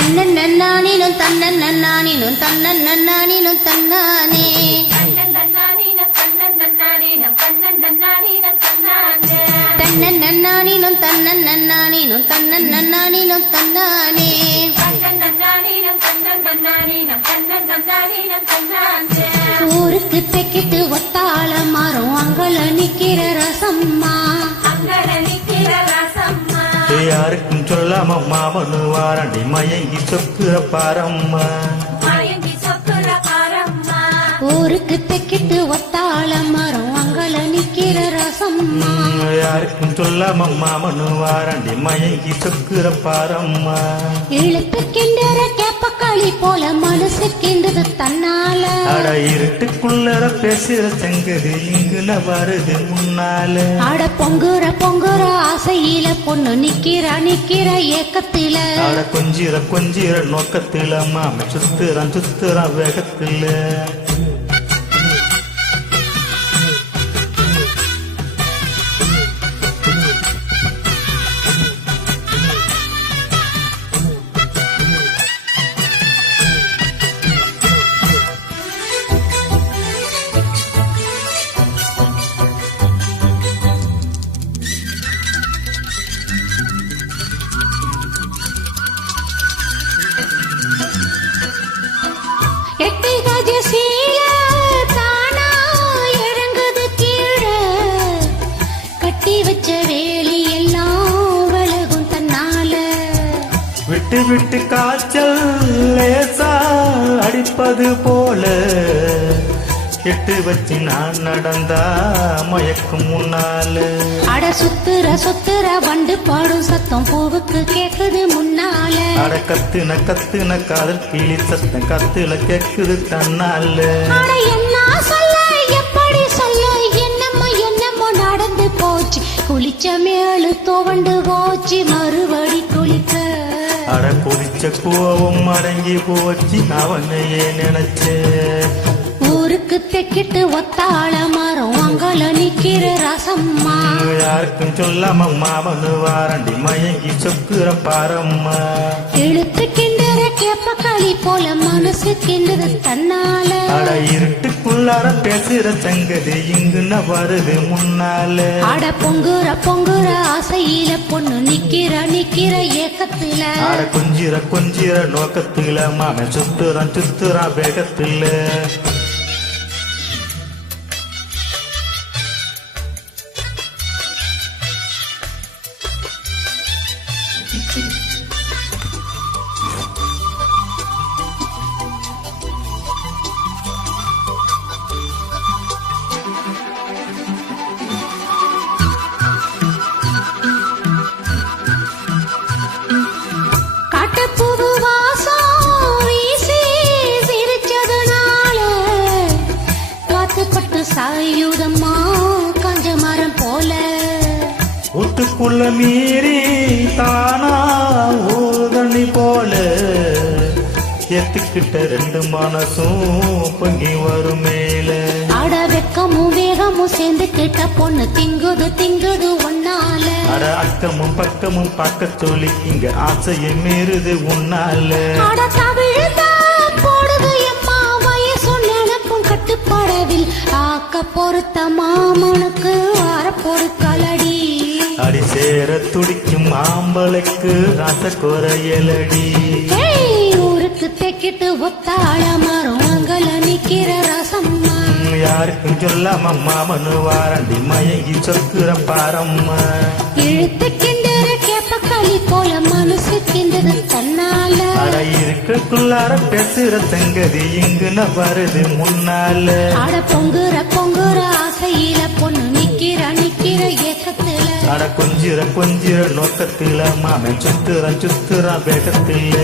தன்னன்னானினும் தன்னன்னானினும் தன்னானே. தன்னந்தன்னானீனம் தன்னந்தன்னானீனம் தன்னந்தன்னானீனம் தன்னானே. தன்னன்னானினும் தன்னன்னானினும் தன்னானே. தன்னந்தன்னானீனம் தன்னந்தன்னானீனம் தன்னந்தன்னானீனம் தன்னானே. ஊருக்கு தெக்கிட்டு ஒத்தாள மரம் அங்கல நிக்கிற ரசம்மா. யாருக்கும் சொல்லாம மாமனு வாரண்டி மயங்கி சொக்குற பாரம்மா. மயங்கி சொக்குற பாரம்மா. ஊருக்கு தெக்கிட்டு ஒத்தாள மரம் உம், யாருக்கும் சொல்லாம மாமனு வாரண்டி மயங்கி சொக்குற பாரம்மா. இழுத்து கிண்டற கேப்பக்களி போல மனசு கிண்டது தன்னால. அட இருட்டுக்குள்ளர பேசுற செங்கது இங்குன வருது முன்னால. ஆட பொங்குற பொங்குற ஆசையில பொண்ணு நிக்கிறா நிக்கிற ஏக்கத்தில. அட கொஞ்சிற கொஞ்சிற நோக்கத்துல மாம சுத்துறான் சுத்துறான் வேகத்துல. விட்டு விட்டு காய்ச்சல் லேசா அடிப்பது போல. எட்டு வச்சு நான் நடந்தா மயக்கும் முன்னால. அட சுத்துற சுத்துற வண்டு பாடும் சத்தம் பூவுக்கு கேக்குது முன்னால. அட கத்துன கத்துன காதல் கிளி சத்தம் கத்துல கேக்குது தன்னால. அட என்ன சொல்ல எப்படி சொல்ல என்னமோ என்னமோ நடந்து போச்சு. குளிச்ச மேலு துவண்டு போச்சு குளிக்க அட குடிச்ச கோவம் அடங்கி போச்சு அவனையே நினைச்சே. ஊருக்கு தெக்கிட்டு ஒத்தாள மரம் அங்கல நிக்கிற ரசம்மா. யாருக்கும் சொல்லாம மாமனு வாரண்டி மயங்கி சொக்குற பாரம்மா. இழுத்து கிண்டுற கேப்பக்களி போல மனசு கிண்டுது தன்னால. அட இருட்டுக்குள்ளார பேசுற சங்கதி இங்குன வருது முன்னால. அட பொங்குற பொங்குற ஆசையில பொண்ணு நிக்கிற நிக்கிற ஏக்கத்துல. அட கொஞ்சிற கொஞ்சிற நோக்கத்துல மாமன் சுத்துறான் சுத்துறான் வேகத்துல. சாயுதம்மா காஞ்ச மரம் போல. வீட்டுக்குள்ள மீறி தானா ஊதணி போல. எத்துக்கிட்ட ரெண்டு மனசும் பொங்கி வரும் மேல. அட வெக்கமும் வேகமும் சேர்ந்து கிட்ட பொண்ணு திங்குது திங்குது ஒன்னால அட அக்கமும் பக்கமும் பார்க்க சொல்லி இங்க ஆசையை மீறுது உன்னால. அட தவிழ்தா ஆக்க பொறுத்த மாமனுக்கு வர பொறுக்கலடி அடி சேர துடிக்கும் ஆம்பளைக்கு ராச குறையலடி ஊருக்கு தெக்கிட்டு ஒத்தாள மரம் அங்கல நிக்கிற ரசம்மா. யாருக்கும் சொல்லாம மாமனு வாரண்டி மயங்கி சொக்குற பாரம்மா. இழுத்து கேப்பக்களி போல மனசு கிண்டுது தன்னால. இருக்குள்ளார பேசுற சங்கதி இங்குன வருது முன்னால. அட பொங்குற பொங்குற ஆசையில பொண்ணு நிக்கிற நிக்கிற ஏக்கத்துல. அட கொஞ்சிற கொஞ்சிற நோக்கத்துல மாமன் சுத்துறான் சுத்துறான் வேகத்துல.